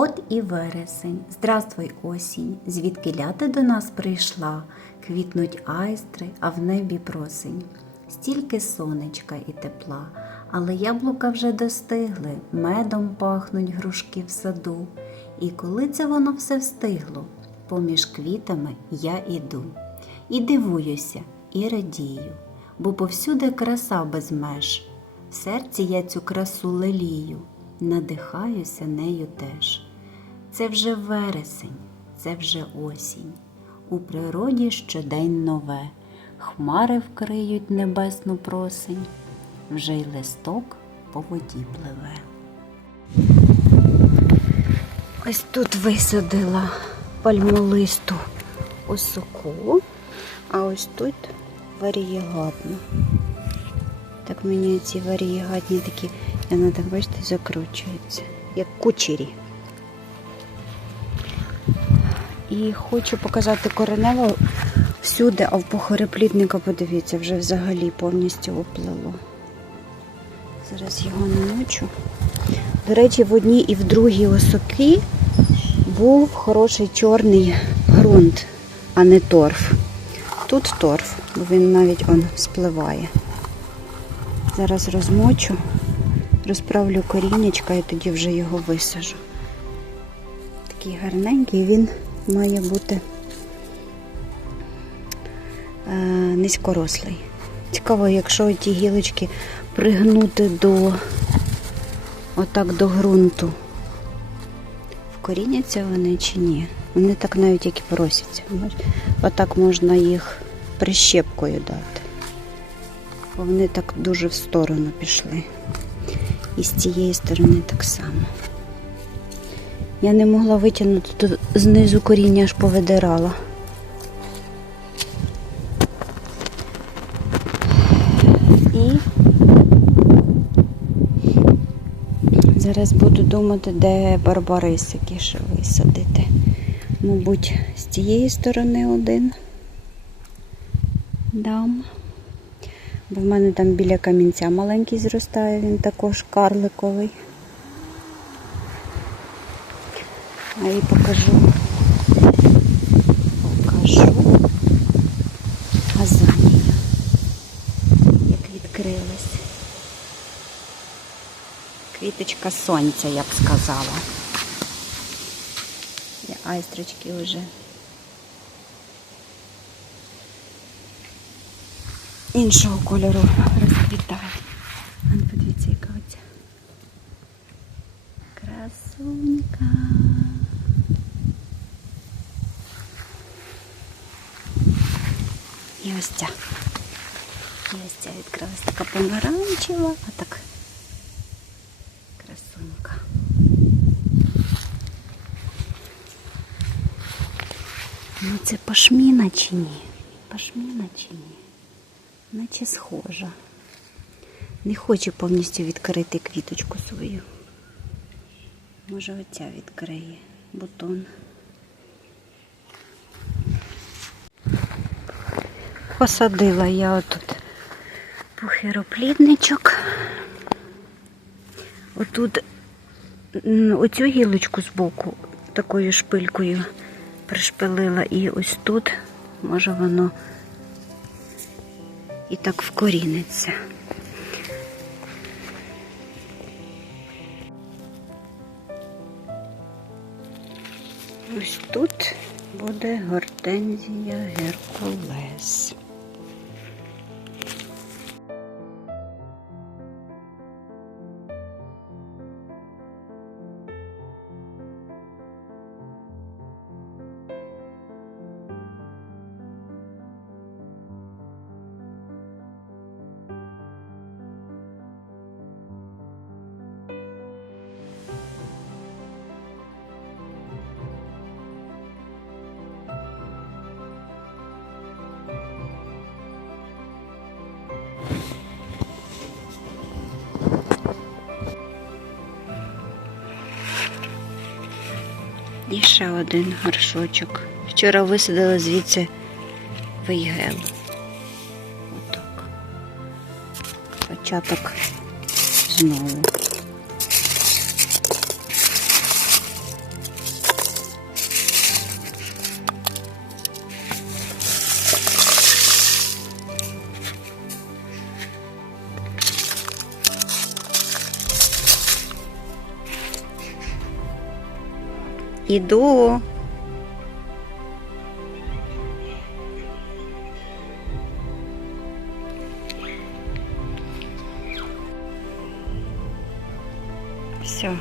От і вересень, здравствуй осінь, звідки ляти до нас прийшла, квітнуть айстри, а в небі просень. Стільки сонечка і тепла, але яблука вже достигли, медом пахнуть грушки в саду. І коли це воно все встигло, поміж квітами я іду. І дивуюся, і радію, бо повсюди краса без меж. В серці я цю красу лелію, надихаюся нею теж. Це вже вересень, це вже осінь. У природі щодень нове, хмари вкриють небесну просень, вже й листок по воді пливе. Ось тут висадила пальмолисту осоку, а ось тут варієгатну. Так мені ці варієгатні такі, вона так бачите, закручується, як кучері. І хочу показати коренево всюди, а в похореплідника, подивіться, вже взагалі повністю оплило. Зараз його намочу. До речі, в одній і в другій осоки був хороший чорний ґрунт, а не торф. Тут торф, бо він навіть он спливає. Зараз розмочу, розправлю корінечка і тоді вже його висажу. Такий гарненький, він має бути е, низькорослий. Цікаво, якщо ті гілочки пригнути до отак до ґрунту. Вкоріняться вони чи ні? Вони так навіть як і просяться. Отак можна їх прищепкою дати. Бо вони так дуже в сторону пішли. І з цієї сторони так само. Я не могла витягнути, то знизу коріння аж повидирала. І зараз буду думати, де барбарисики ще висадити. Мабуть, з цієї сторони один дам. Бо в мене там біля камінця маленький зростає, він також карликовий. А і покажу. Покажу азанію, як відкрилась. Квіточка сонця, я б сказала. І айстрочки вже. Іншого кольору ну, подивіться, яка оця. Красунька. І ось ця. І ось ця відкрилась така помаранчева, а так красунька. Ну це пашміна чи ні? Пашміна чи ні? Наче схожа. Не хочу повністю відкрити квіточку свою. Може оця відкриє бутон. Посадила я отут похироплідничок. Отут оцю гілочку збоку такою шпилькою пришпилила і ось тут, може воно і так вкоріниться. Ось тут буде гортензія Геркулес. І ще один горшочок. Вчора висадила звідси вейгел. Отак. Початок знову. Іду. Все,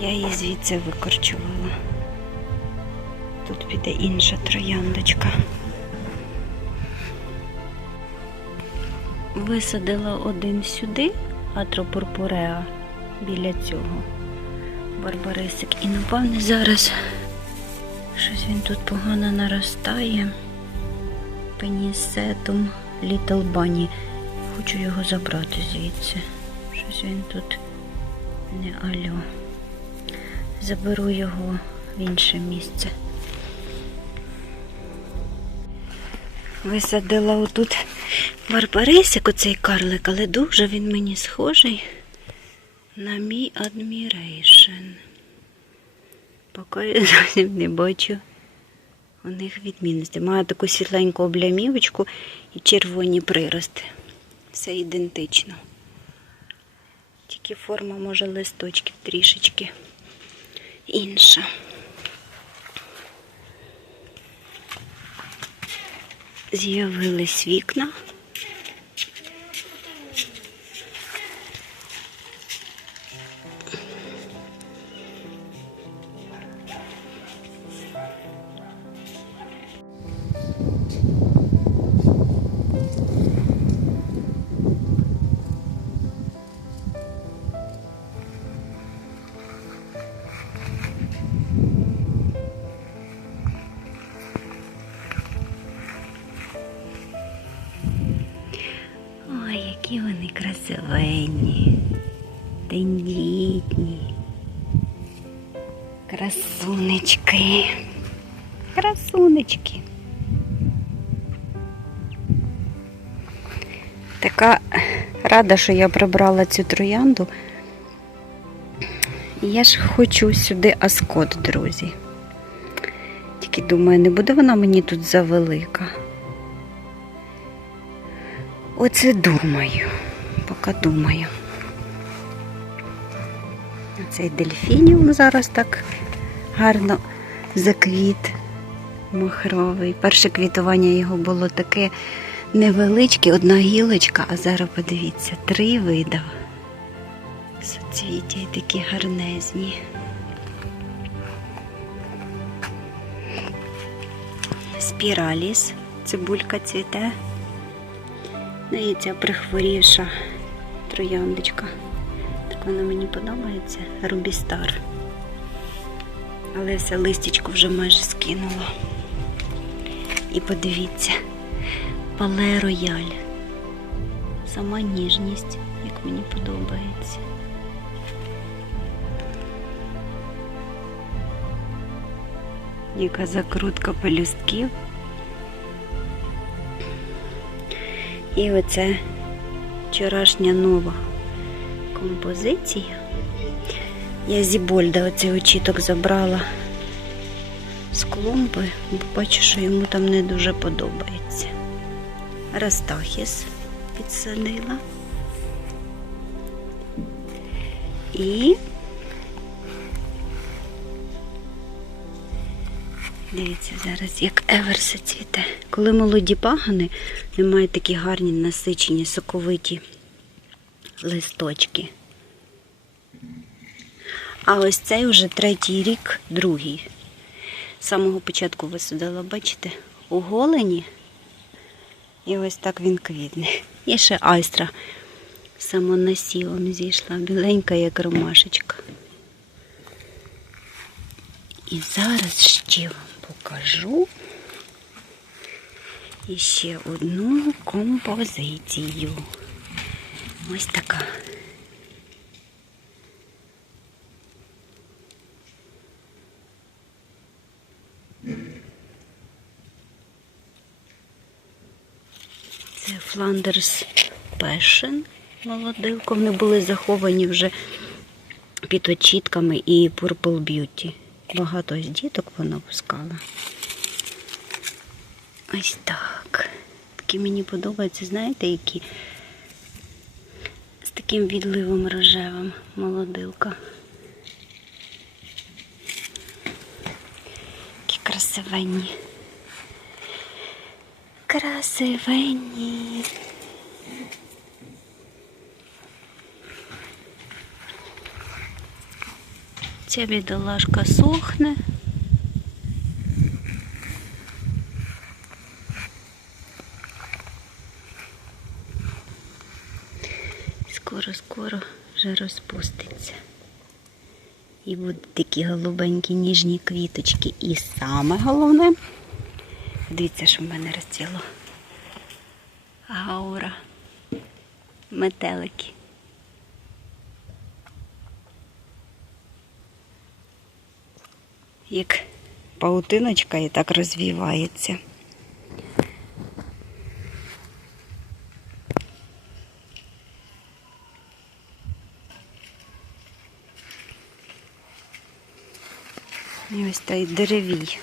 я її звідси викорчувала. Тут піде інша трояндочка. Висадила один сюди, атропурпуреа біля цього. Барбарисик. І напевне зараз щось він тут погано наростає. Пенісетум Літл Бані. Хочу його забрати звідси. Щось він тут не альо. Заберу його в інше місце. Висадила отут барбарисик, оцей карлик, але дуже він мені схожий на мій адмірейшн. Поки зовсім не бачу у них відмінності. Маю таку світленьку облямівочку і червоні прирости. Все ідентично. Тільки форма, може, листочків трішечки інша. З'явились вікна. Красунечки. Красунечки. Така рада, що я прибрала цю троянду. Я ж хочу сюди аскот, друзі. Тільки думаю, не буде вона мені тут завелика. Оце думаю, поки думаю. Цей дельфініум зараз так гарно заквіт махровий. Перше квітування його було таке невеличке, одна гілочка, а зараз подивіться, три вида. Соцвіття і такі гарнезні. Спіраліс, цибулька цвіте. Ну і ця прихворівша трояндочка. Так вона мені подобається. Рубістар. Але все листячко вже майже скинула. І подивіться, пале рояль. Сама ніжність, як мені подобається. Яка закрутка пелюстків. І оце вчорашня нова композиція. Я зі Больда оцей очіток забрала з клумби, бо бачу, що йому там не дуже подобається. Растахіс підсадила. І Дивіться зараз, як еверси цвіте. Коли молоді пагани, вони мають такі гарні насичені, соковиті листочки. А ось цей вже третій рік, другий. З самого початку висадила, бачите, у. І ось так він квітне. І ще айстра самонасілом зійшла, біленька, як ромашечка. І зараз ще вам покажу іще одну композицію. Ось така. Це Flanders Passion молодилко. Вони були заховані вже під очітками і Purple Beauty. Багато з діток вона пускала. Ось так. Такі мені подобаються, знаєте, які з таким відливом рожевим молодилка. Які красивенні. Красивенні. Ця бідолашка сохне. Скоро-скоро вже розпуститься. І будуть такі голубенькі ніжні квіточки. І саме головне, дивіться, що в мене розцвіло. Гаура. Метелики. Як паутиночка і так розвівається. І ось той деревій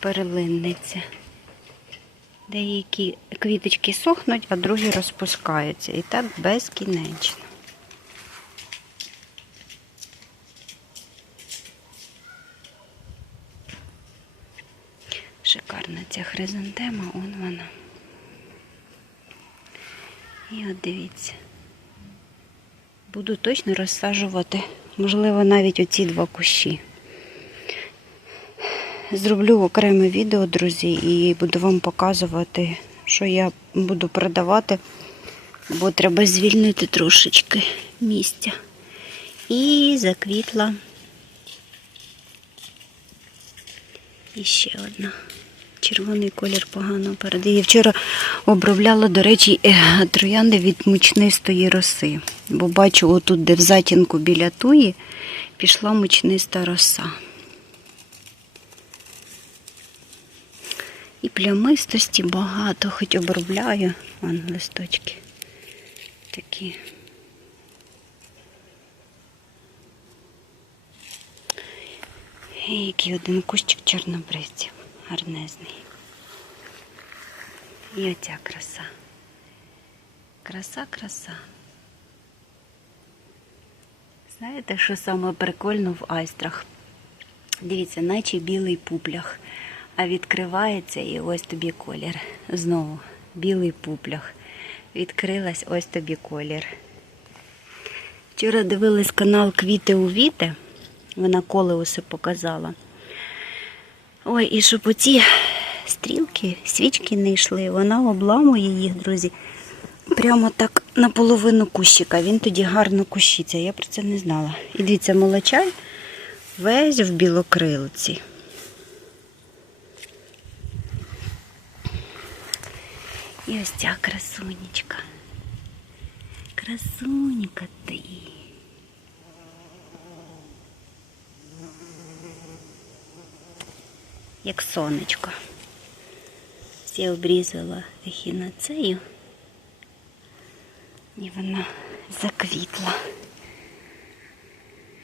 перлинниця. Деякі квіточки сохнуть, а другі розпускаються. І так безкінечно. Шикарна ця хризантема, он вона. І от дивіться. Буду точно розсаджувати, можливо, навіть оці два кущі. Зроблю окреме відео, друзі, і буду вам показувати, що я буду продавати, бо треба звільнити трошечки місця. І заквітла. І ще одна. Червоний колір погано передає. Вчора обробляла, до речі, е, троянди від мучнистої роси. Бо бачу, отут, де в затінку біля туї, пішла мучниста роса. І плямистості багато, хоч обробляю. Вон листочки такі. І який один кущик чорнобривців. Гарнезний. І оця краса. Краса, краса. Знаєте, що саме прикольно в айстрах? Дивіться, наче білий пуплях. А відкривається і ось тобі колір. Знову білий пуплях. Відкрилась ось тобі колір. Вчора дивилась канал Квіти у Віти. Вона колеуси показала. Ой, і щоб оці стрілки, свічки не йшли, вона обламує їх, друзі. Прямо так на половину кущика. Він тоді гарно кущиться. Я про це не знала. І дивіться, молочай весь в білокрилці. І ось ця красунечка. Красунька ти. Як сонечко. Я обрізала ехінацею. І вона заквітла.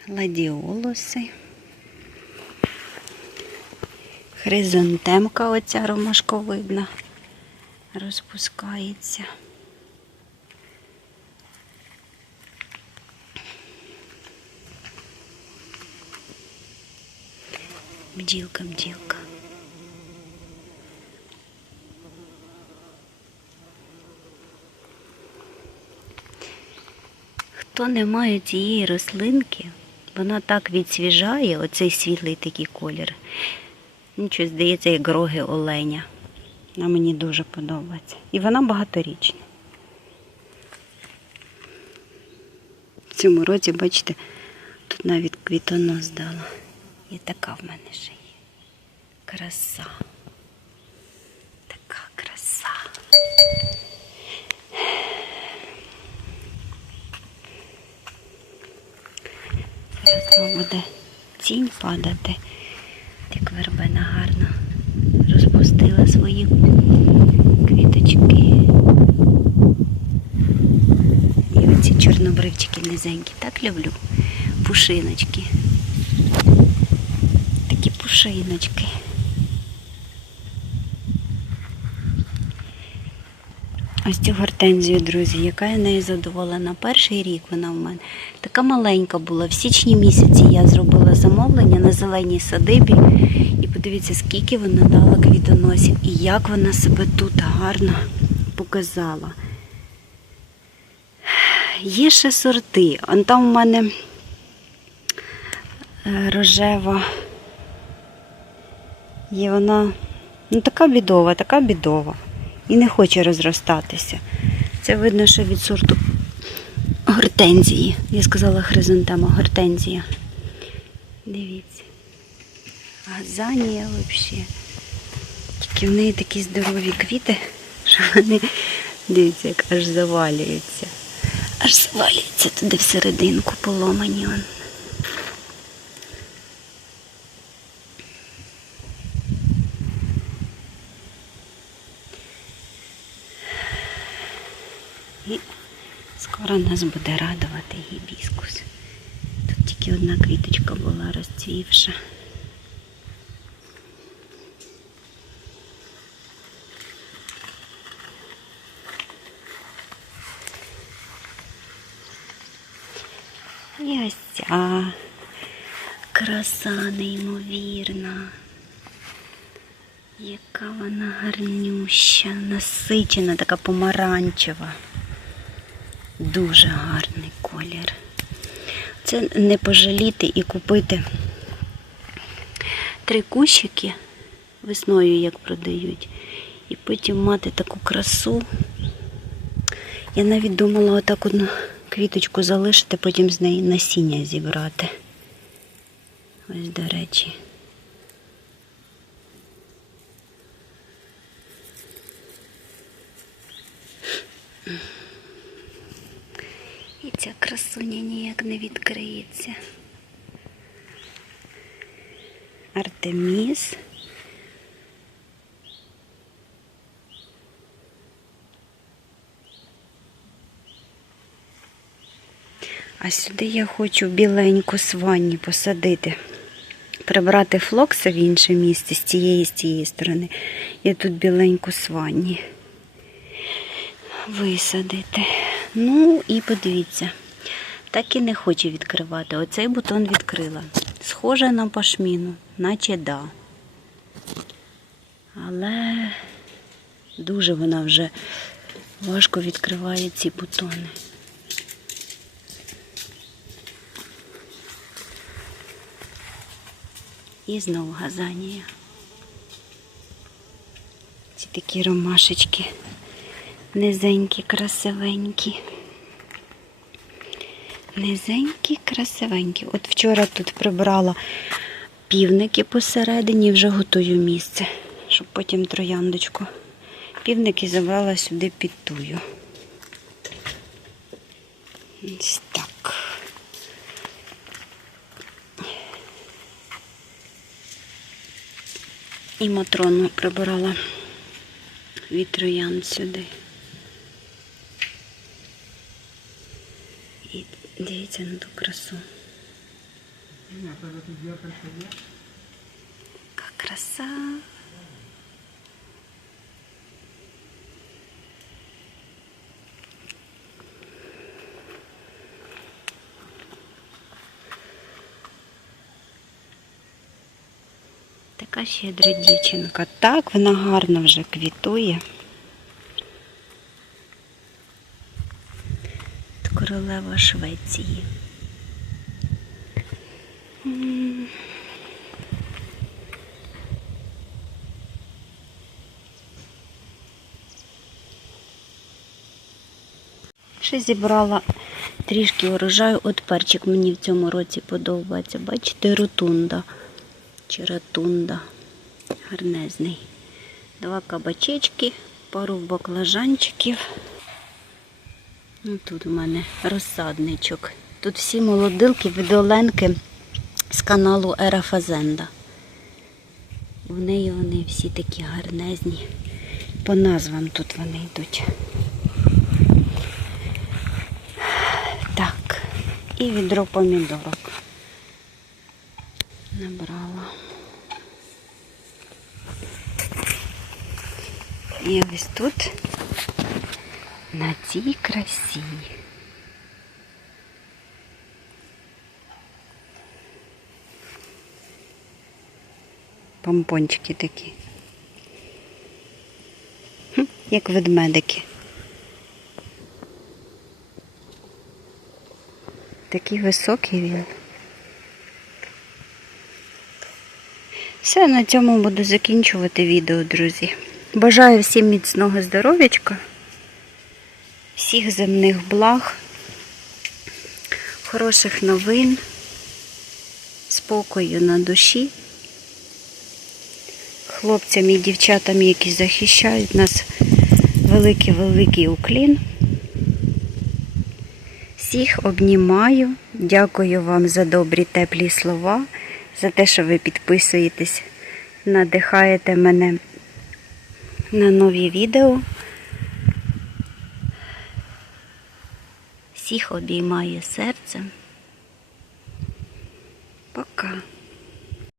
Ладіолуси. Хризантемка оця ромашковидна розпускається. Бджілка, бджілка. Хто не має цієї рослинки, вона так відсвіжає, оцей світлий такий колір. Нічого здається, як роги оленя. Вона мені дуже подобається. І вона багаторічна. В цьому році, бачите, тут навіть квітонос дала. І така в мене ще є. Краса. Така краса. Зараз буде тінь падати. Як вербена гарно свої квіточки. І оці чорнобривчики низенькі. Так люблю. Пушиночки. Такі пушиночки. Ось цю гортензію, друзі, яка я нею задоволена. Перший рік вона в мене така маленька була. В січні місяці я зробила замовлення на зеленій садибі Подивіться, скільки вона дала квітоносів і як вона себе тут гарно показала. Є ще сорти. Он там у мене е, рожева. Є вона ну, така бідова, така бідова. І не хоче розростатися. Це видно, що від сорту гортензії. Я сказала хризантема, гортензія. Дивіться. Газанія взагалі. Тільки в неї такі здорові квіти, що вони, дивіться, як аж завалюються. Аж завалюються туди всерединку поломані. Он. І скоро нас буде радувати гібіскус. Тут тільки одна квіточка була розцвівша. І ось ця краса неймовірна. Яка вона гарнюща, насичена, така помаранчева. Дуже гарний колір. Це не пожаліти і купити три кущики весною, як продають, і потім мати таку красу. Я навіть думала отак одну квіточку залишити, потім з неї насіння зібрати. Ось, до речі. І ця красуня ніяк не відкриється. Артеміс. А сюди я хочу біленьку сванні посадити. Прибрати флокса в інше місце з цієї з цієї сторони. І тут біленьку сванні висадити. Ну і подивіться, так і не хочу відкривати. Оцей бутон відкрила. Схоже на пашміну, наче да. Але дуже вона вже важко відкриває ці бутони. І знову газанія. Ці такі ромашечки низенькі, красивенькі. Низенькі, красивенькі. От вчора тут прибрала півники посередині, вже готую місце, щоб потім трояндочку. Півники забрала сюди під тую. Ось так. І матрону прибирала від троян сюди. І дивіться на ту красу. Яка краса. Така щедра дівчинка. Так, вона гарно вже квітує. Королева Швеції. Ще зібрала трішки урожаю. От перчик мені в цьому році подобається. Бачите, ротунда чи ротунда. Гарнезний. Два кабачечки, пару баклажанчиків. Ну, Тут у мене розсадничок. Тут всі молодилки від Оленки з каналу Ера Фазенда. В неї вони всі такі гарнезні. По назвам тут вони йдуть. Так, і відро помідорок. Набрала. І ось тут на цій красі. Помпончики такі. Як ведмедики. Такий високий він. Все, на цьому буду закінчувати відео, друзі. Бажаю всім міцного здоров'ячка, всіх земних благ, хороших новин, спокою на душі, хлопцям і дівчатам, які захищають нас, великий-великий уклін. Всіх обнімаю. Дякую вам за добрі теплі слова, за те, що ви підписуєтесь, надихаєте мене на нові відео. Всіх обіймає серце. Пока.